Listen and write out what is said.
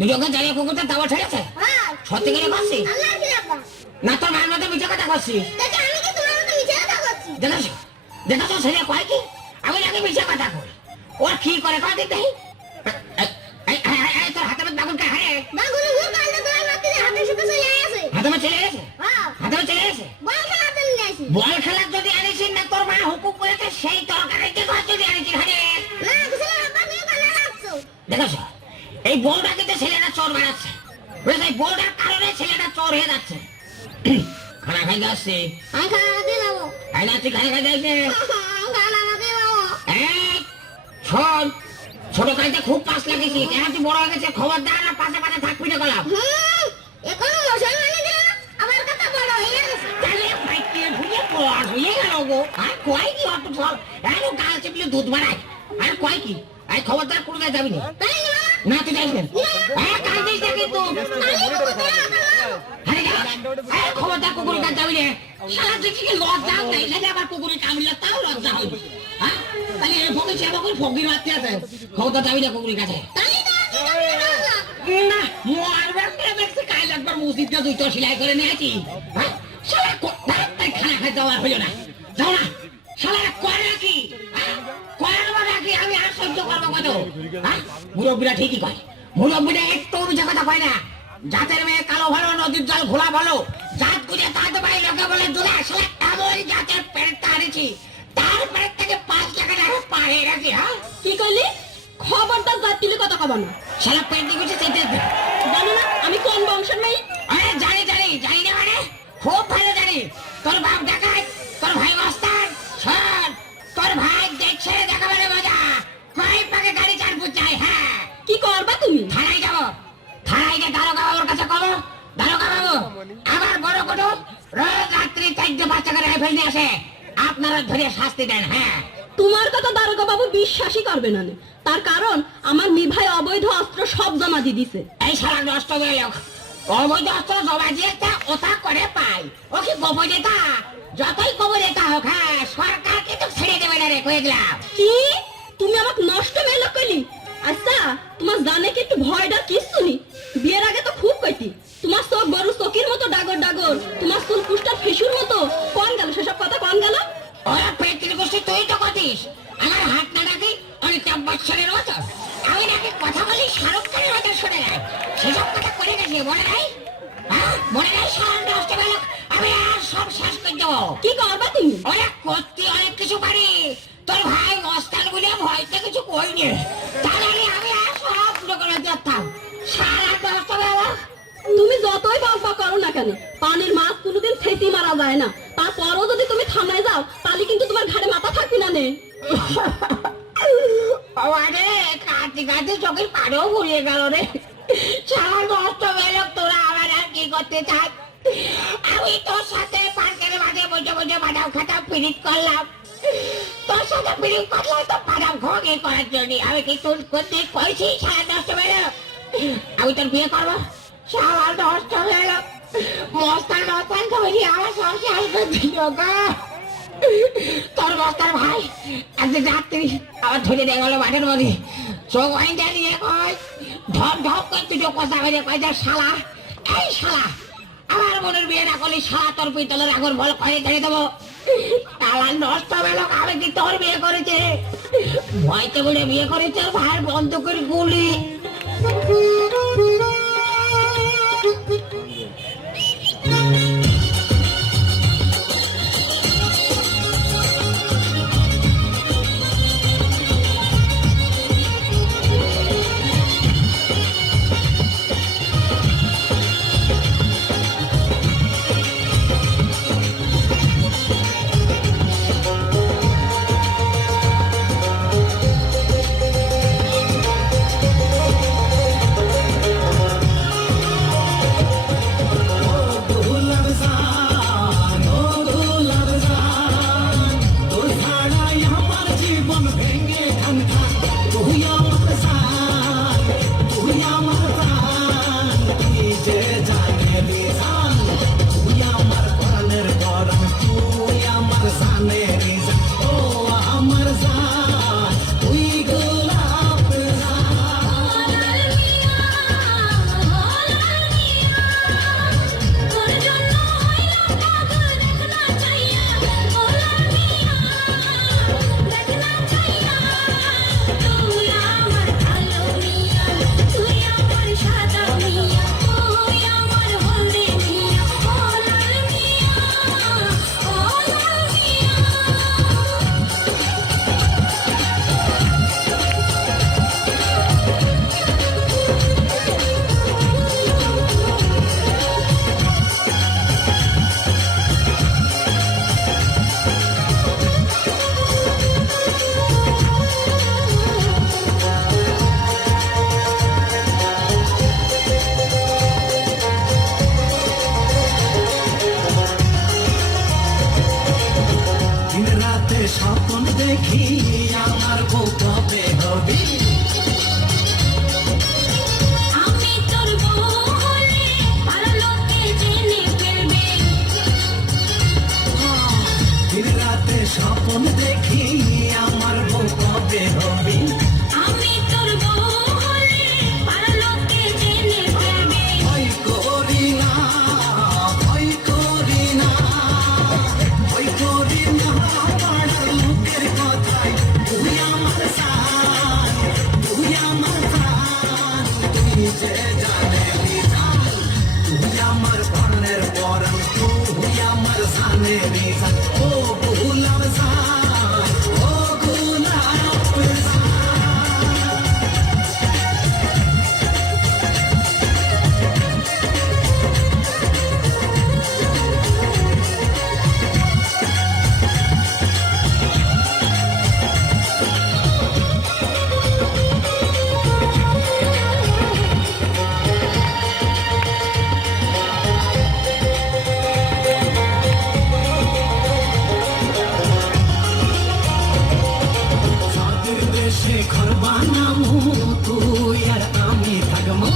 নিজকে জানিয়ে কুকুরটা দাবা ছেড়েছে? সত্যি করে করছি না তোর মায়ের মতো মিথ্যে কথা করছি? দেখেছো দেখেছো ছেলে কয় কি আমি নাকি মিথ্যে কথা কই? ওর কি করে কয় দিতে তোর হাতে বাগুনকে হারে হাতে চলে গেছে হাতে চলে গেছে বল খেলার যদি আনিস না তোর মা হুকুম করেছে সেই তরকারিতে যদি আনিস হারে দেখেছো এই বলটা কিন্তু ছেলেটা চোর বানাচ্ছে এই বলটার কারণে ছেলেটা চোর হয়ে যাচ্ছে খানা খাই যাচ্ছে খাই যাচ্ছি খাই খাই যাইছে শোন ছোট কাজে খুব পাশ লাগিয়েছি কেন তুই বড় হয়ে গেছে খবর দেয় না পাশে পাশে থাকবি না গেলাম এখনো মুসলমানি দিল না আমার কথা বড় হয়ে গেছে তাহলে ভাইকে ভুলে পড় হয়ে গেল গো আর কয় কি অত ফল এত গাল চেপলে দুধ বাড়ায় আর কয় কি এই খবরদার কোনো জায়গায় যাবি না তাই না তুই যাইস না কাল দিস না কিন্তু খবরদার কুকুরের কাছে যাবি না সারা দেখি লজ্জা নাই লাগে আবার কুকুরের কামড়িলে তাও লজ্জা হবে হ্যাঁ তাহলে এই ফকির সেবা করে ফকির মারতে আছে খবরদার যাবি না কুকুরের কাছে না মোয়ারবার দেখছি কাল একবার মসজিদটা দুইটা সেলাই করে নিয়েছি হ্যাঁ শালা কোথায় খানা খাই যাওয়ার হইল না যাও না শালা কয় নাকি নাকি আমি আর সহ্য করবো কত হ্যাঁ মুরব্বীরা ঠিকই কয় মুরব্বীরা একটু মিছে কথা কয় না জাতের মেয়ে কালো ভালো নদীর জল ঘোলা ভালো জাত খুঁজে তাতে ভাই লোকে বলে দোলা শালা এমন জাতের পেটটা হারিয়েছি তার পেট থেকে 5 টাকা টাকা পায়ে গেছি হ্যাঁ কি করলি খবরদার জাতিলে কথা কব না শালা পেট দিয়েছে সেইটা জানো না আমি কোন বংশের মেয়ে আরে জানি না মানে খুব ভালো জানি তোর বাপ দেখায় তোর ভাই মাস্টার শোন তোর ভাই দেখছে দেখাবে না মজা কই পাকে গাড়ি চার বুঝাই হ্যাঁ কি করবা তুমি থানায় যাব থানায় গিয়ে দারোগা বাবুর কাছে কব দারোগা বাবু আমার বড় কোটো রোজ রাত্রি 4টে বাচ্চা করে রাইফেল নিয়ে আসে আপনারা ধরে শাস্তি দেন হ্যাঁ তোমার কথা দারোগা বাবু বিশ্বাসই করবে না তার কারণ আমার নিভাই অবৈধ অস্ত্র সব জমা দিয়ে দিছে এই সারা নষ্ট হয়ে লোক অবৈধ অস্ত্র জমা দিয়ে ওটা করে পাই ও কি গোবর দেতা যতই গোবর দেতা হোক হ্যাঁ সরকার কিন্তু ছেড়ে দেবে না রে কয়ে দিলাম কি তুমি আমাকে নষ্ট মেলো কইলি আচ্ছা তোমার জানে কি একটু ভয় ডর কিছু নি বিয়ের আগে তো খুব কইতি তোমার চোখ বড় চোখের মতো ডাগর ডাগর তোমার চুল কুষ্টা ফেসুর মতো কোন গেল সেসব কথা কোন গেল ওরা পেটের গোষ্ঠী তুই তো কতিস আমার হাত না ডাকি অমিতাভ বচ্চনের মতো আমি নাকি কথা বলি শাহরুখ খানের মতো শুনে নাই সেসব কথা করে গেছি মনে নাই মনে নাই সারা নষ্ট হয়ে আমি আর সব শেষ করে দেবো কি করবা তুমি ওরা করতে অনেক কিছু পারি তোর ভাই মস্তান বলে ভয়তে কিছু কইনি তাহলে আমি আর সব লোকেরা দেখতাম সারা নষ্ট হয়ে তুমি যতই বকবা করো না কেন পানির মাছ কোনোদিন ফেটি মারা যায় না তারপরও যদি তুমি থানায় যাও তাহলে কিন্তু তোমার ঘাড়ে মাথা থাকবে না নে আরে কাটি চোখের পাড়েও ঘুরিয়ে গেল রে সারা নষ্ট হয়ে তোরা আবার আর কি করতে চাস আমি তোর সাথে পার্কের মাঝে বসে বসে বাদাম খাতা পিরিত করলাম তোর সাথে পিরিত করলাম তো বাদাম খোঁগে করার জন্য আমি কি তোর করতে কইছি সারা নষ্ট হয়ে আমি তোর বিয়ে করবো সারা নষ্ট হয়ে গেল মস্তান করি আমার সব শেষ করে দিল গা তোর মস্তার ভাই একদিন রাত্রি আবার ধরে দিয়ে গেল মাঠের মধ্যে চোখ ওয়াইনটা নিয়ে কয় ঢপ ঢপ করে দুটো কথা বেরিয়ে কয় যে শালা এই শালা আমার মনের বিয়ে না করলে শালা তোর পিতলের আগুন বল করে ছেড়ে দেবো তালা নষ্ট হয়ে লোক আমি কি তোর বিয়ে করেছে ভয়তে বলে বিয়ে করেছে ভাইয়ের বন্ধ করে গুলি সে ঘর বানামু তুই আর আমি থাকবো